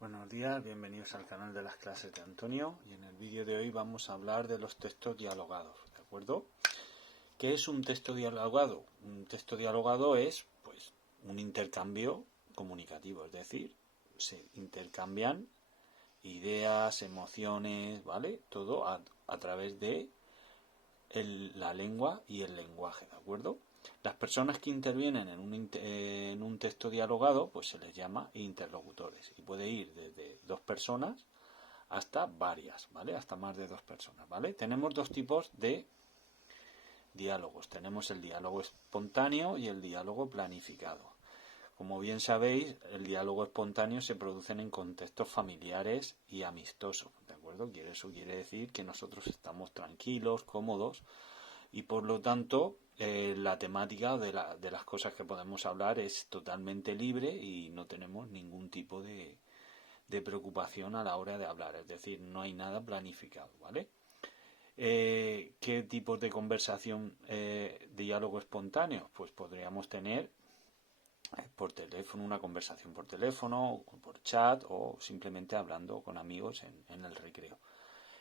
Buenos días, bienvenidos al canal de las clases de Antonio, y en el vídeo de hoy vamos a hablar de los textos dialogados, ¿de acuerdo? ¿Qué es un texto dialogado? Un texto dialogado es pues un intercambio comunicativo, es decir, se intercambian ideas, emociones, ¿vale? Todo a través de la lengua y el lenguaje, ¿de acuerdo? Las personas que intervienen en un texto dialogado, pues se les llama interlocutores, y puede ir desde dos personas hasta varias, ¿vale? Hasta más de dos personas, ¿vale? Tenemos dos tipos de diálogos. Tenemos el diálogo espontáneo y el diálogo planificado. Como bien sabéis, el diálogo espontáneo se produce en contextos familiares y amistosos, ¿de acuerdo? Eso quiere decir que nosotros estamos tranquilos, cómodos, y por lo tanto la temática de las cosas que podemos hablar es totalmente libre y no tenemos ningún tipo de preocupación a la hora de hablar, es decir, no hay nada planificado, ¿vale? ¿Qué tipos de conversación, diálogo espontáneo? Pues podríamos tener por teléfono, una conversación por teléfono, o por chat, o simplemente hablando con amigos en el recreo.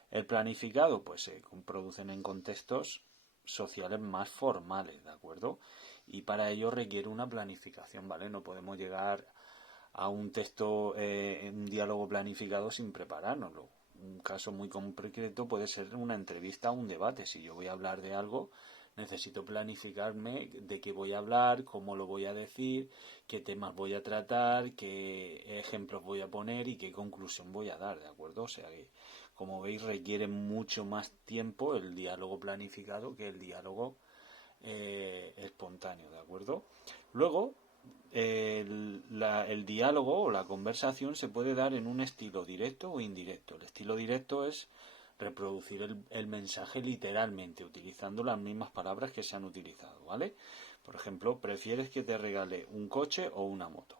El planificado, pues se producen en contextos sociales más formales, ¿de acuerdo? Y para ello requiere una planificación, ¿vale? No podemos llegar a un texto, un diálogo planificado sin preparárnoslo. Un caso muy concreto puede ser una entrevista o un debate. Si yo voy a hablar de algo, necesito planificarme de qué voy a hablar, cómo lo voy a decir, qué temas voy a tratar, qué ejemplos voy a poner y qué conclusión voy a dar, ¿de acuerdo? O sea que, como veis, requiere mucho más tiempo el diálogo planificado que el diálogo espontáneo, ¿de acuerdo? Luego, el diálogo o la conversación se puede dar en un estilo directo o indirecto. El estilo directo es reproducir el mensaje literalmente, utilizando las mismas palabras que se han utilizado, ¿vale? Por ejemplo, ¿prefieres que te regale un coche o una moto?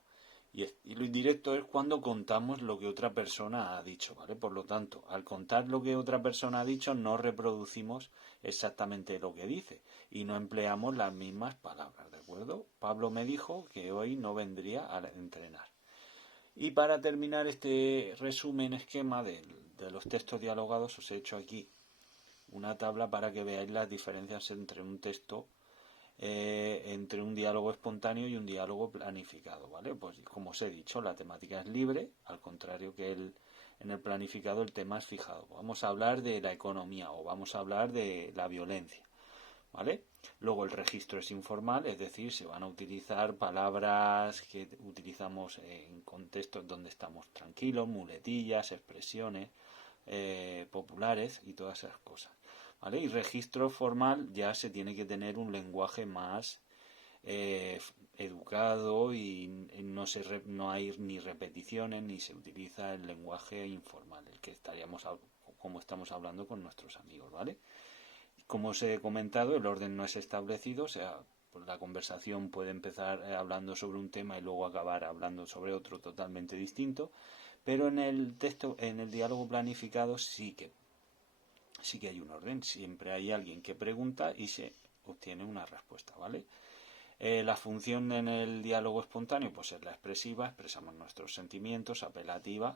Y lo indirecto es cuando contamos lo que otra persona ha dicho, ¿vale? Por lo tanto, al contar lo que otra persona ha dicho, no reproducimos exactamente lo que dice y no empleamos las mismas palabras, ¿de acuerdo? Pablo me dijo que hoy no vendría a entrenar. Y para terminar este resumen esquema de los textos dialogados, os he hecho aquí una tabla para que veáis las diferencias entre un texto, entre un diálogo espontáneo y un diálogo planificado, ¿vale? Pues como os he dicho, la temática es libre, al contrario que en el planificado el tema es fijado. Vamos a hablar de la economía o vamos a hablar de la violencia, ¿vale? Luego el registro es informal, es decir, se van a utilizar palabras que utilizamos en contextos donde estamos tranquilos, muletillas, expresiones populares y todas esas cosas, ¿vale? Y registro formal ya se tiene que tener un lenguaje más educado y no hay ni repeticiones ni se utiliza el lenguaje informal, el que estaríamos como estamos hablando con nuestros amigos, ¿vale? Como os he comentado, el orden no es establecido, o sea, pues la conversación puede empezar hablando sobre un tema y luego acabar hablando sobre otro totalmente distinto, pero en el texto, en el diálogo planificado sí que hay un orden, siempre hay alguien que pregunta y se obtiene una respuesta, ¿vale? La función en el diálogo espontáneo pues es la expresiva, expresamos nuestros sentimientos, apelativa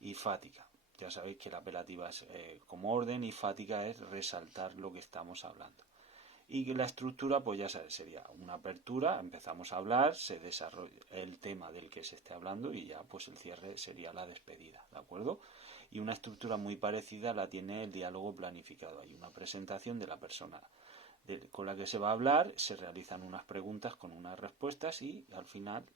y fática. Ya sabéis que la apelativa es como orden y fática es resaltar lo que estamos hablando. Y la estructura, pues ya sabéis, sería una apertura, empezamos a hablar, se desarrolla el tema del que se esté hablando y ya pues el cierre sería la despedida, ¿de acuerdo? Y una estructura muy parecida la tiene el diálogo planificado. Hay una presentación de la persona con la que se va a hablar, se realizan unas preguntas con unas respuestas y al final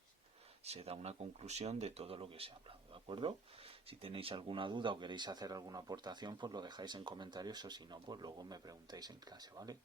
se da una conclusión de todo lo que se ha hablado, ¿de acuerdo? Si tenéis alguna duda o queréis hacer alguna aportación, pues lo dejáis en comentarios o si no, pues luego me preguntáis en clase, ¿vale?